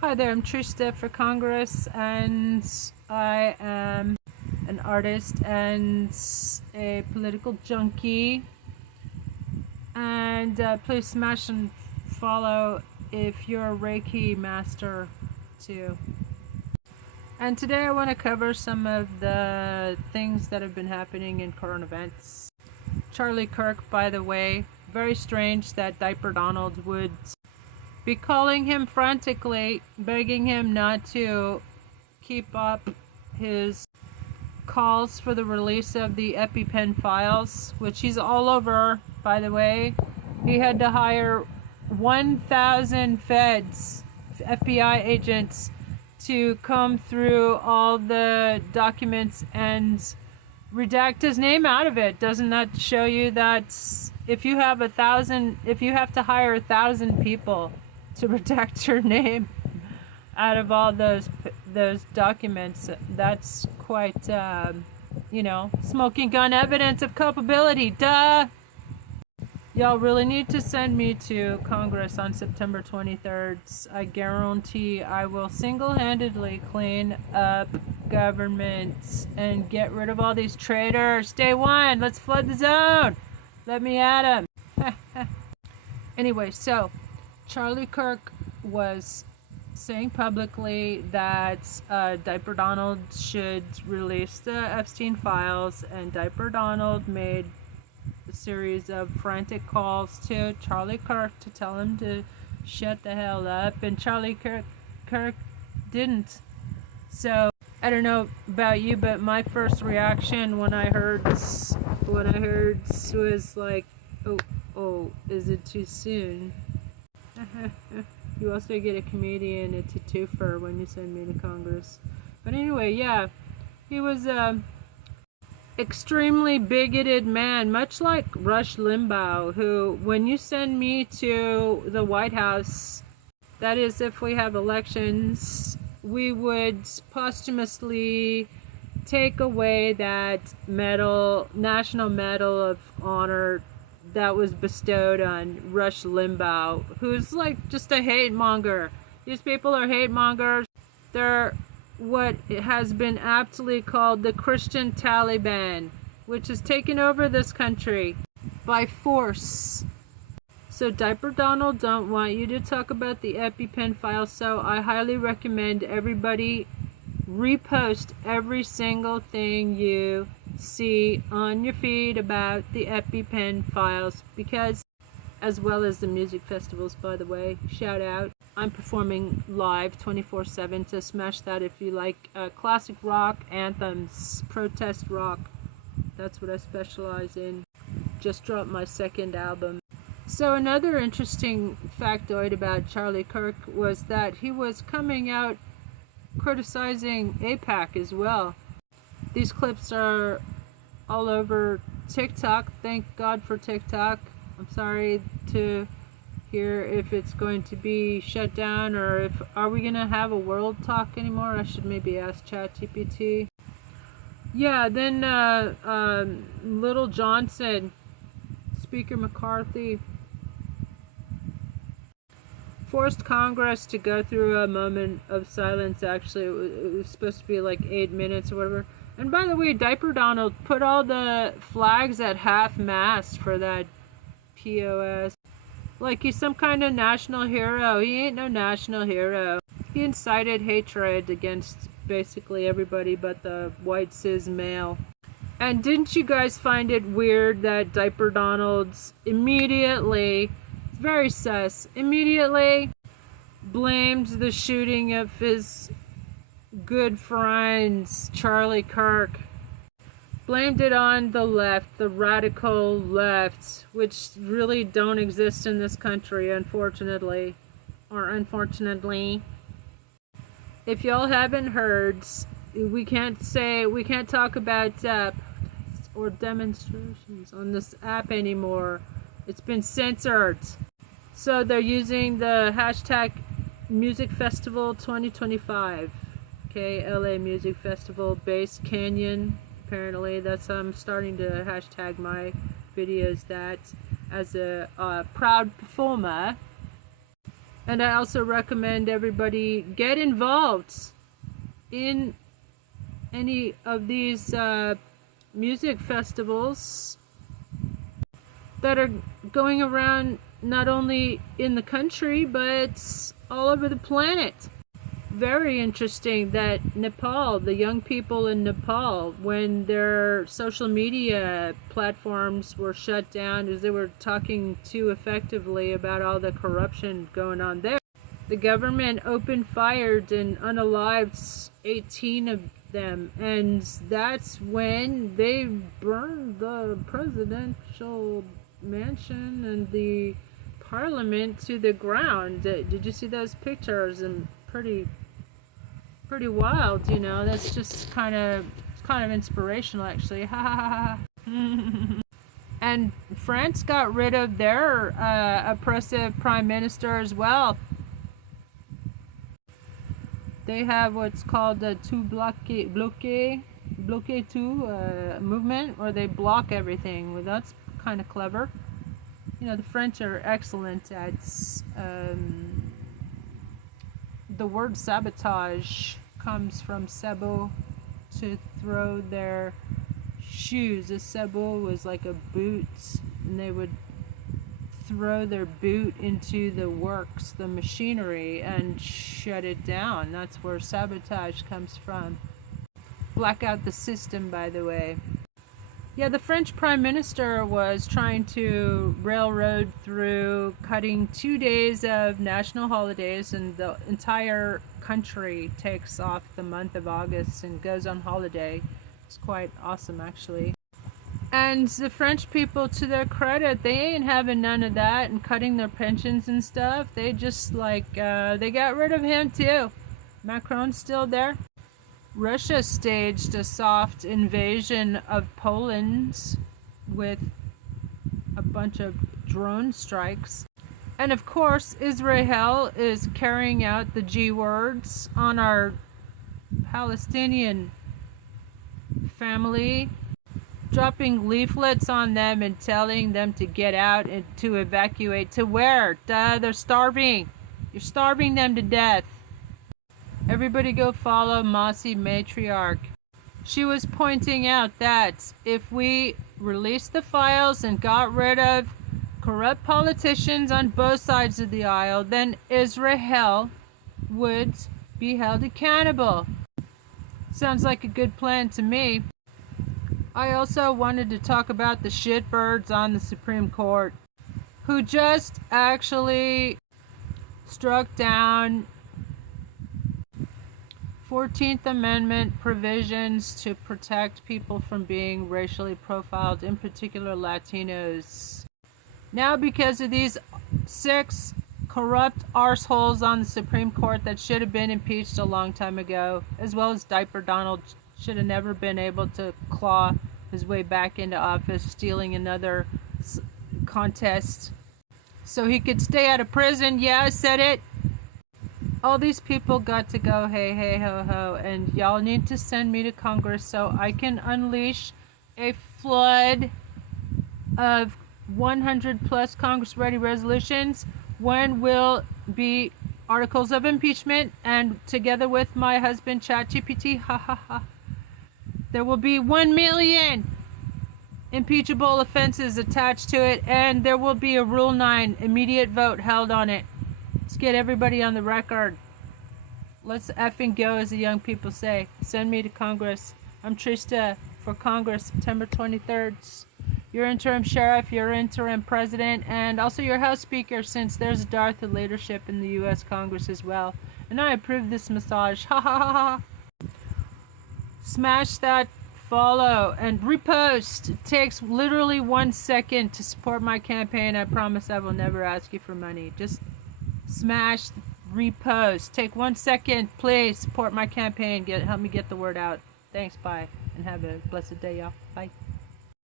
Hi there, I'm Trista for Congress, and I am an artist and a political junkie. And please smash and follow if you're a Reiki master too. And today I want to cover some of the things that have been happening in current events. Charlie Kirk, by the way, very strange that Diaper Donald would be calling him frantically, begging him not to keep up his calls for the release of the EpiPen files, which he's all over, by the way. He had to hire 1,000 feds, FBI agents, to comb through all the documents and redact his name out of it. Doesn't that show you that if you have to hire 1,000 people to redact your name out of all those documents, that's quite smoking gun evidence of culpability. Duh. Y'all really need to send me to Congress on September 23rd. I guarantee I will single-handedly clean up government and get rid of all these traitors. Day one, let's flood the zone. Let me at him. Anyway, so Charlie Kirk was saying publicly that Diaper Donald should release the Epstein files, and Diaper Donald made a series of frantic calls to Charlie Kirk to tell him to shut the hell up, and Charlie Kirk didn't. So I don't know about you, but my first reaction when I heard was like, oh, is it too soon? You also get a comedian. It's a twofer when you send me to Congress. But anyway, yeah, he was extremely bigoted man, much like Rush Limbaugh, who, when you send me to the White House, that is, if we have elections, we would posthumously take away that National Medal of Honor that was bestowed on Rush Limbaugh, who's like just a hate monger. These people are hate mongers. They're what has been aptly called the Christian Taliban, which has taken over this country by force. So Diaper Donald don't want you to talk about the EpiPen files, so I highly recommend everybody repost every single thing you see on your feed about the EpiPen files, because, as well as the music festivals, by the way, shout out, I'm performing live 24/7, so smash that if you like classic rock, anthems, protest rock. That's what I specialize in. Just dropped my second album. So another interesting factoid about Charlie Kirk was that he was coming out criticizing AIPAC as well. These clips are all over TikTok. Thank God for TikTok. I'm sorry to hear if it's going to be shut down, or are we gonna have a world talk anymore? I should maybe ask ChatGPT. Yeah, then Little Johnson, Speaker McCarthy, forced Congress to go through a moment of silence. Actually, it was supposed to be like 8 minutes or whatever. And by the way, Diaper Donald put all the flags at half-mast for that POS. Like he's some kind of national hero. He ain't no national hero. He incited hatred against basically everybody but the white cis male. And didn't you guys find it weird that Diaper Donald's immediately, very sus, immediately blamed the shooting of his good friends Charlie Kirk, blamed it on the left, the radical left, which really don't exist in this country, unfortunately. If y'all haven't heard, we can't talk about or demonstrations on this app anymore. It's been censored. So they're using the hashtag Music Festival 2025. LA Music Festival, Base Canyon. Apparently, that's I'm starting to hashtag my videos that as a proud performer And I also recommend everybody get involved in any of these music festivals that are going around not only in the country but all over the planet. Very interesting that Nepal, the young people in Nepal, when their social media platforms were shut down as they were talking too effectively about all the corruption going on there, the government opened fired and unalived 18 of them, and that's when they burned the presidential mansion and the parliament to the ground. Did you see those pictures? And pretty wild, you know. That's just kind of inspirational, actually. Ha ha ha. And France got rid of their oppressive prime minister as well. They have what's called the bloqué tout movement, where they block everything. Well, that's kind of clever. You know, the French are excellent at the word sabotage comes from sabot, to throw their shoes. A sabot was like a boot, and they would throw their boot into the works, the machinery, and shut it down. That's where sabotage comes from. Black out the system, by the way. Yeah, the French Prime Minister was trying to railroad through cutting 2 days of national holidays, and the entire country takes off the month of August and goes on holiday. It's quite awesome, actually. And the French people, to their credit, they ain't having none of that and cutting their pensions and stuff. They just they got rid of him too. Macron's still there. Russia staged a soft invasion of Poland with a bunch of drone strikes. And of course, Israel is carrying out the G words on our Palestinian family, dropping leaflets on them and telling them to get out and to evacuate. To where? They're starving. You're starving them to death. Everybody go follow Mossy Matriarch. She was pointing out that if we released the files and got rid of corrupt politicians on both sides of the aisle, then Israel would be held accountable. Sounds like a good plan to me. I also wanted to talk about the shitbirds on the Supreme Court who just actually struck down 14th Amendment provisions to protect people from being racially profiled, in particular Latinos. Now, because of these 6 corrupt arseholes on the Supreme Court that should have been impeached a long time ago, as well as Diaper Donald should have never been able to claw his way back into office, stealing another contest so he could stay out of prison. Yeah, I said it. All these people got to go, hey, hey, ho, ho, and y'all need to send me to Congress so I can unleash a flood of 100 plus Congress-ready resolutions. When will be articles of impeachment, and together with my husband, ChatGPT, ha ha ha, there will be 1 million impeachable offenses attached to it, and there will be a Rule 9 immediate vote held on it. Let's get everybody on the record. Let's effing go, as the young people say. Send me to Congress. I'm Trista for Congress, September 23rd. Your interim sheriff, your interim president, and also your House Speaker, since there's a dearth of leadership in the U.S. Congress as well. And I approve this massage. Ha ha ha ha. Smash that follow and repost. It takes literally 1 second to support my campaign. I promise I will never ask you for money. Just smash, repost. Take 1 second, please. Support my campaign. Help me get the word out. Thanks, bye. And have a blessed day, y'all. Bye.